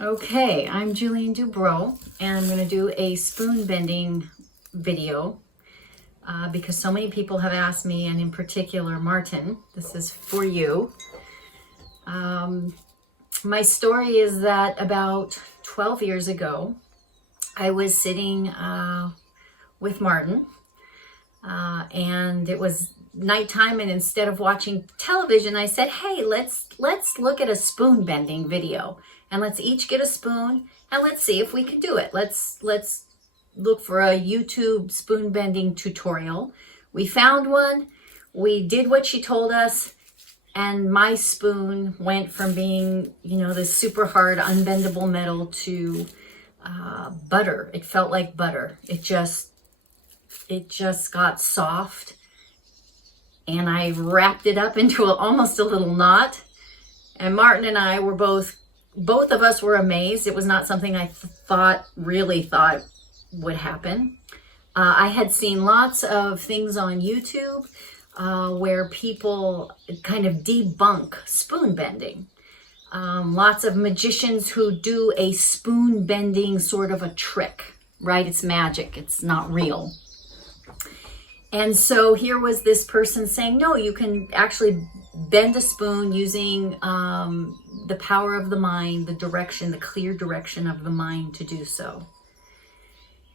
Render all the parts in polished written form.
Okay, I'm Julien Dubrow, and I'm going to do a spoon bending video because so many people have asked me, and in particular Martin, this is for you. My story is that about 12 years ago, I was sitting with Martin, and it was nighttime, and instead of watching television, I said, hey, let's look at a spoon bending video, and let's each get a spoon and let's see if we can do it. Let's look for a YouTube spoon bending tutorial. We found one, we did what she told us, and my spoon went from being, this super hard unbendable metal to butter. It felt like butter. It just got soft, and I wrapped it up into almost a little knot. And Martin and I were both of us were amazed. It was not something I really thought would happen. I had seen lots of things on YouTube where people kind of debunk spoon bending. Lots of magicians who do a spoon bending sort of a trick, right? It's magic. It's not real. And so here was this person saying, no, you can actually bend a spoon using the power of the mind, the clear direction of the mind to do so.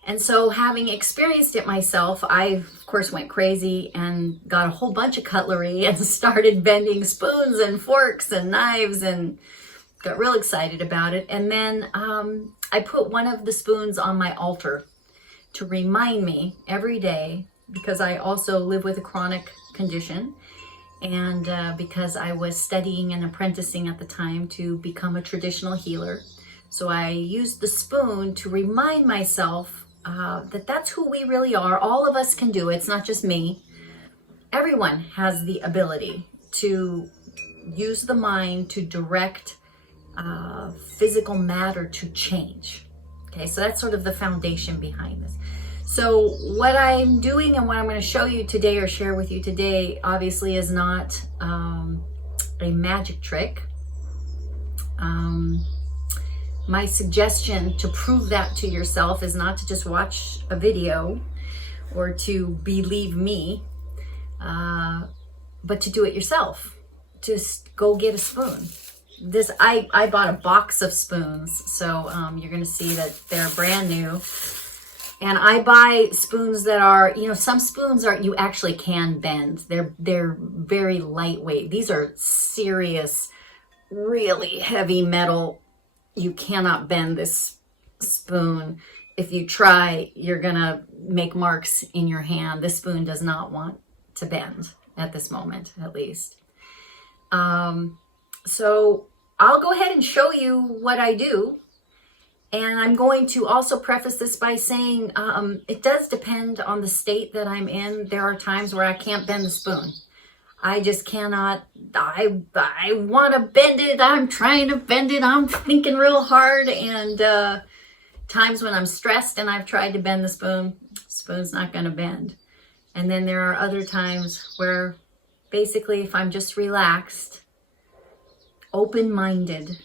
And so having experienced it myself, I, of course, went crazy and got a whole bunch of cutlery and started bending spoons and forks and knives and got real excited about it. And then I put one of the spoons on my altar to remind me every day, because I also live with a chronic condition, and because I was studying and apprenticing at the time to become a traditional healer. So I used the spoon to remind myself that that's who we really are. All of us can do it. It's not just me. Everyone has the ability to use the mind to direct physical matter to change. Okay, so that's sort of the foundation behind this. So what I'm doing and what I'm going to show you today or share with you today obviously is not a magic trick. My suggestion to prove that to yourself is not to just watch a video or to believe me, but to do it yourself. Just go get a spoon. I bought a box of spoons, so you're going to see that they're brand new. And I buy spoons that are, some spoons you actually can bend. They're very lightweight. These are serious, really heavy metal. You cannot bend this spoon. If you try, you're gonna make marks in your hand. This spoon does not want to bend at this moment, at least. So I'll go ahead and show you what I do. And I'm going to also preface this by saying it does depend on the state that I'm in. There are times where I can't bend the spoon. I just cannot. I want to bend it. I'm trying to bend it. I'm thinking real hard. And times when I'm stressed and I've tried to bend the spoon's not going to bend. And then there are other times where basically if I'm just relaxed, open-minded,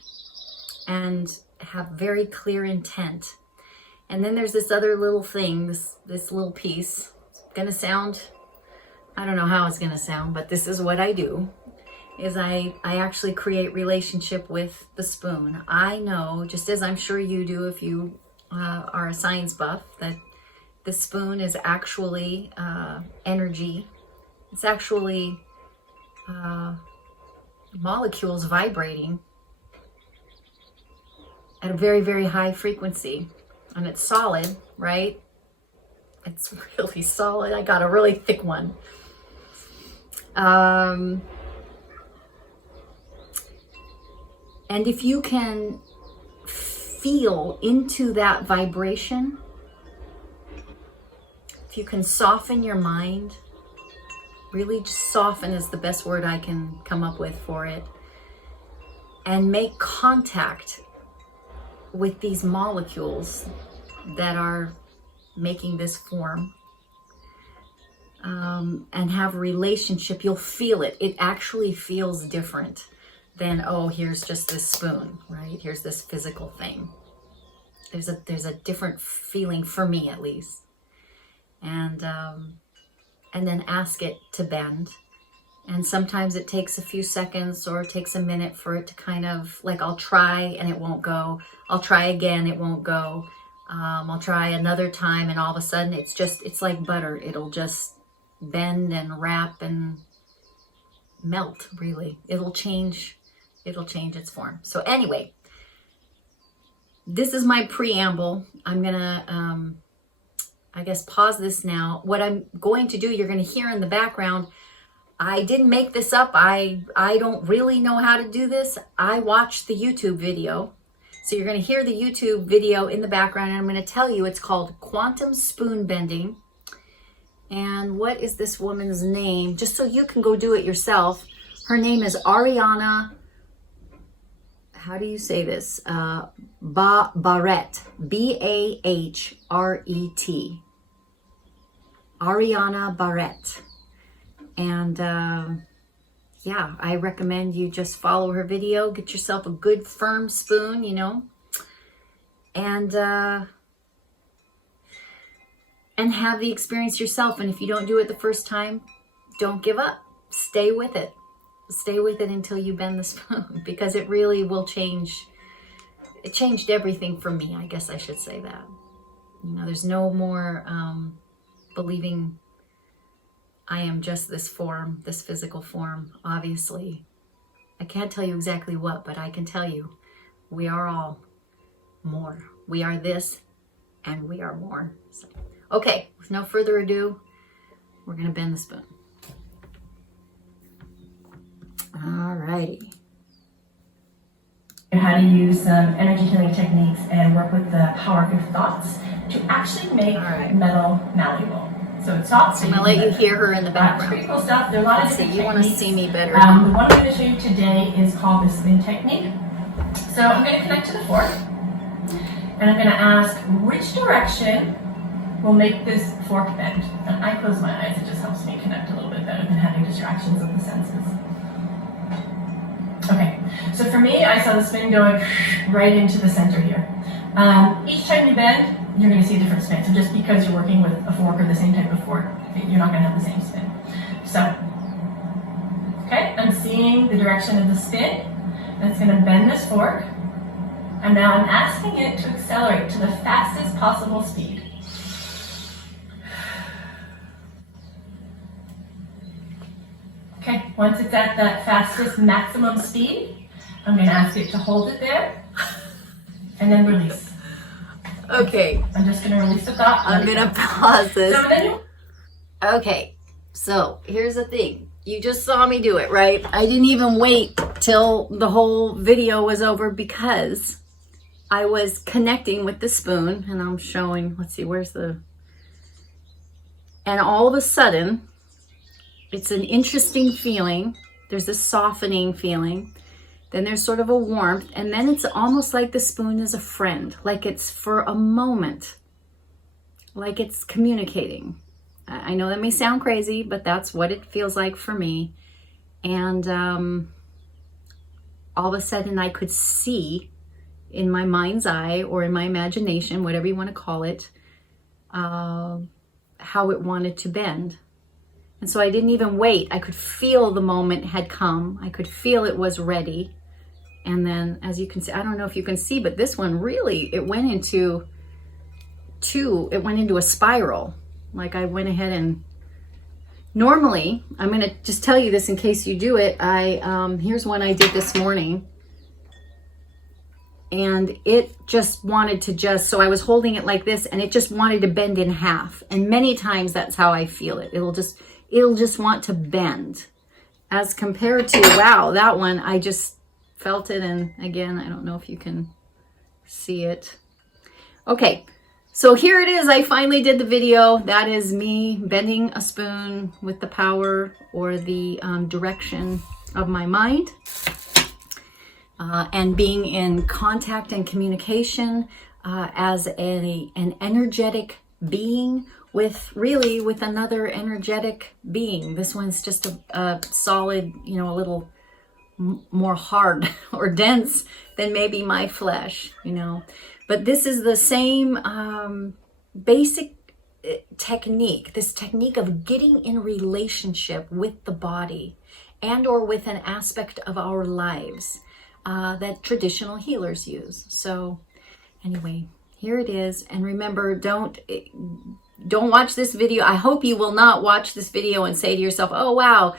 and have very clear intent. And then there's this other little thing, this little piece. It's gonna sound, I don't know how it's gonna sound, but this is what I do, is I actually create relationship with the spoon. I know, just as I'm sure you do if you are a science buff, that the spoon is actually energy. It's actually molecules vibrating at a very, very high frequency. And it's solid, right? It's really solid. I got a really thick one. And if you can feel into that vibration, if you can soften your mind, really just soften is the best word I can come up with for it, and make contact with these molecules that are making this form, and have a relationship, you'll feel it. It actually feels different. than, oh, here's just this spoon, right? Here's this physical thing. There's a different feeling, for me at least. And then ask it to bend. And sometimes it takes a few seconds or it takes a minute for it to kind of, like, I'll try and it won't go. I'll try again, it won't go. I'll try another time and all of a sudden it's like butter. It'll just bend and wrap and melt, really. It'll change its form. So anyway, this is my preamble. I'm gonna, I guess, pause this now. What I'm going to do, you're gonna hear in the background, I didn't make this up. I don't really know how to do this. I watched the YouTube video. So you're going to hear the YouTube video in the background, and I'm going to tell you it's called Quantum Spoon Bending. And what is this woman's name? Just so you can go do it yourself. Her name is Ariana, how do you say this? Barrett. B-A-H-R-E-T. Ariana Barrett. And yeah, I recommend you just follow her video, get yourself a good firm spoon, you know, and have the experience yourself. And if you don't do it the first time, don't give up. Stay with it. Stay with it until you bend the spoon, because it really will change. It changed everything for me. I guess I should say that. You know, there's no more believing I am just this form, this physical form. Obviously, I can't tell you exactly what, but I can tell you we are all more. We are this and we are more. So, okay, with no further ado, we're going to bend the spoon. All righty. How to use some energy healing techniques and work with the power of your thoughts to actually make metal malleable. So it's soft. I'm going to let you hear her in the background. It's pretty cool stuff. There are a lot of different techniques. You want to see me better. The one I'm going to show you today is called the spin technique. So I'm going to connect to the fork, and I'm going to ask which direction will make this fork bend. And I close my eyes. It just helps me connect a little bit better than having distractions of the senses. Okay, so for me, I saw the spin going right into the center here. Each time you bend, you're going to see a different spin. So just because you're working with a fork or the same type of fork, you're not going to have the same spin. So, okay, I'm seeing the direction of the spin. That's going to bend this fork. And now I'm asking it to accelerate to the fastest possible speed. Okay, once it's at that fastest maximum speed, I'm going to ask it to hold it there and then release. Okay. I'm just going to release the thought. I'm going to pause this. So okay, so here's the thing. You just saw me do it, right? I didn't even wait till the whole video was over because I was connecting with the spoon, and I'm showing, let's see, where's the... And all of a sudden, it's an interesting feeling. There's this softening feeling. Then there's sort of a warmth. And then it's almost like the spoon is a friend. Like it's for a moment. Like it's communicating. I know that may sound crazy, but that's what it feels like for me. And all of a sudden I could see in my mind's eye or in my imagination, whatever you want to call it, how it wanted to bend. And so I didn't even wait. I could feel the moment had come. I could feel it was ready. And then, as you can see, I don't know if you can see, but this one really, it went into a spiral. Like I went ahead and, normally, I'm going to just tell you this in case you do it. Here's one I did this morning. And it just wanted to so I was holding it like this, and it just wanted to bend in half. And many times that's how I feel it. It'll just want to bend, as compared to, wow, that one, I just felt it. And again, I don't know if you can see it. Okay, so here it is. I finally did the video. That is me bending a spoon with the power or the direction of my mind, and being in contact and communication as an energetic being with another energetic being. This one's just a solid, a little more hard or dense than maybe my flesh, you know. But this is the same basic technique, this technique of getting in relationship with the body and or with an aspect of our lives that traditional healers use. So anyway, here it is. And remember, don't watch this video. I hope you will not watch this video and say to yourself, oh wow,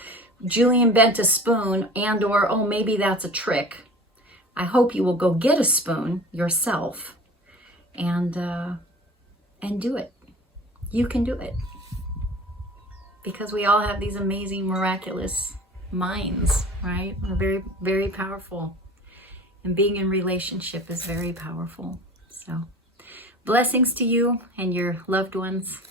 Julien bent a spoon, and or oh, maybe that's a trick. I hope you will go get a spoon yourself and do it. You can do it, because we all have these amazing, miraculous minds, right? We're very, very powerful, and being in relationship is very powerful. So blessings to you and your loved ones.